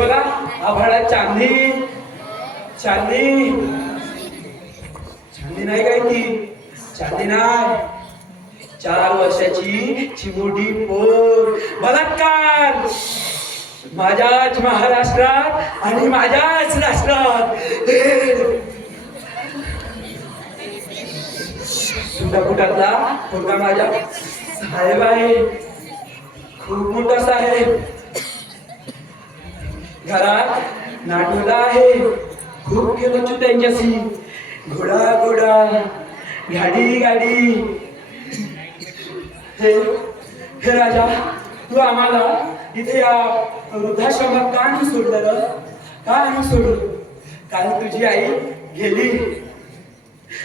बघा आभाळात चांदी चांदी चांदी नाही काय ती? चांदी नाही. चार वर्षाची चिमुटी पोर. बलात्कार माझ्याच महाराष्ट्रात आणि माझ्याच राष्ट्रात. सुद्धा मुलगा माझ्या. साहेब आहे खूप मोठा साहेब घरात नाटुला आहे. खूप गेलो तू त्यांच्याशी. घोडा घोडा गाडी गाडी. हे हे राजा तू आम्हाला इथे या वृद्धाश्रमात का नाही सोडलं का नाही सोडलं? काल तुझी आई गेली.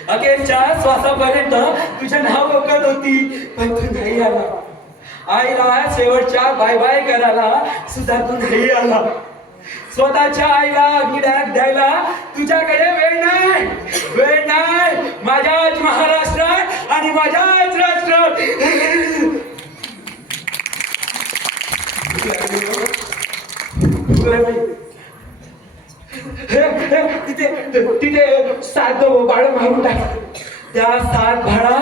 अखेरच्या श्वासापर्यंत तुझे नाव ओळखत होती पण तू नाही आला. आईला शेवटच्या बाय बाय करायला सुद्धा तू नाही आला. स्वतःच्या आईला अग्निदान द्यायला तुझ्याकडे वेळ नाही. वेळ नाही. माझ्याच महाराष्ट्रात आणि माझ्याच राष्ट्रात. तिथे तिथे सात बाळ मारून टाक त्या सात भाडा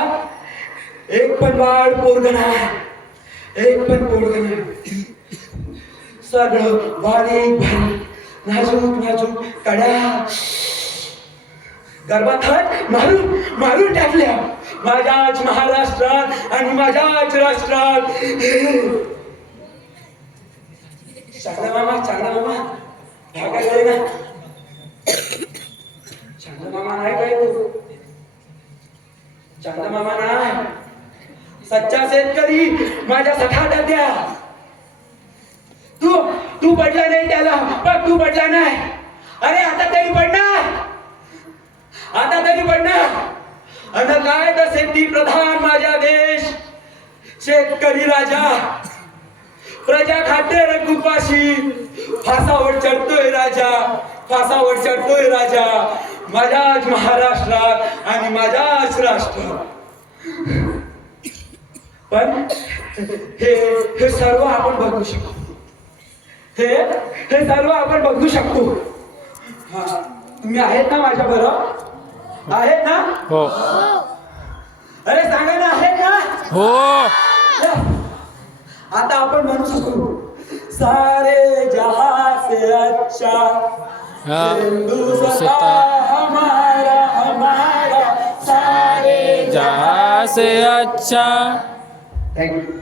एक पण बाळ पोरग नाही. एक पण पोरग नाही. सगळं बारीक बारीक नाजूक नाजूक कड्या. गर्भात मारून मारून टाकल्या. माझ्याच महाराष्ट्रात आणि माझ्याच राष्ट्रात. चांगला मामा चांगला मामा. भागायला ना? चांगला मामा नाही काय तू? चांगला मामा नाही. सच्चा शेतकरी माझ्या सखाटा द्या. तू पडला नाही त्याला पण तू पडला नाही. अरे आता तरी पडणार. आता तरी पडणार. अन काय तर शेती प्रधान माझा देश? शेतकरी राजा. प्रजा खाते रे फासावर चढतोय राजा. फासावर चढतोय राजा. माझ्याच महाराष्ट्रात आणि माझ्याच राष्ट्रात. पण हे हे सर्व आपण बघू शकतो हे हे सर्व आपण बघू शकतो हा तुम्ही आहेत ना माझ्या बरोबर? आहेत ना? हो. अरे सांगा ना आहेत ना? हो. आता आपण म्हणू शकू. सारे जहाँ से अच्छा. हमारा हमारा सारे जहाँ से अच्छा. थँक्यू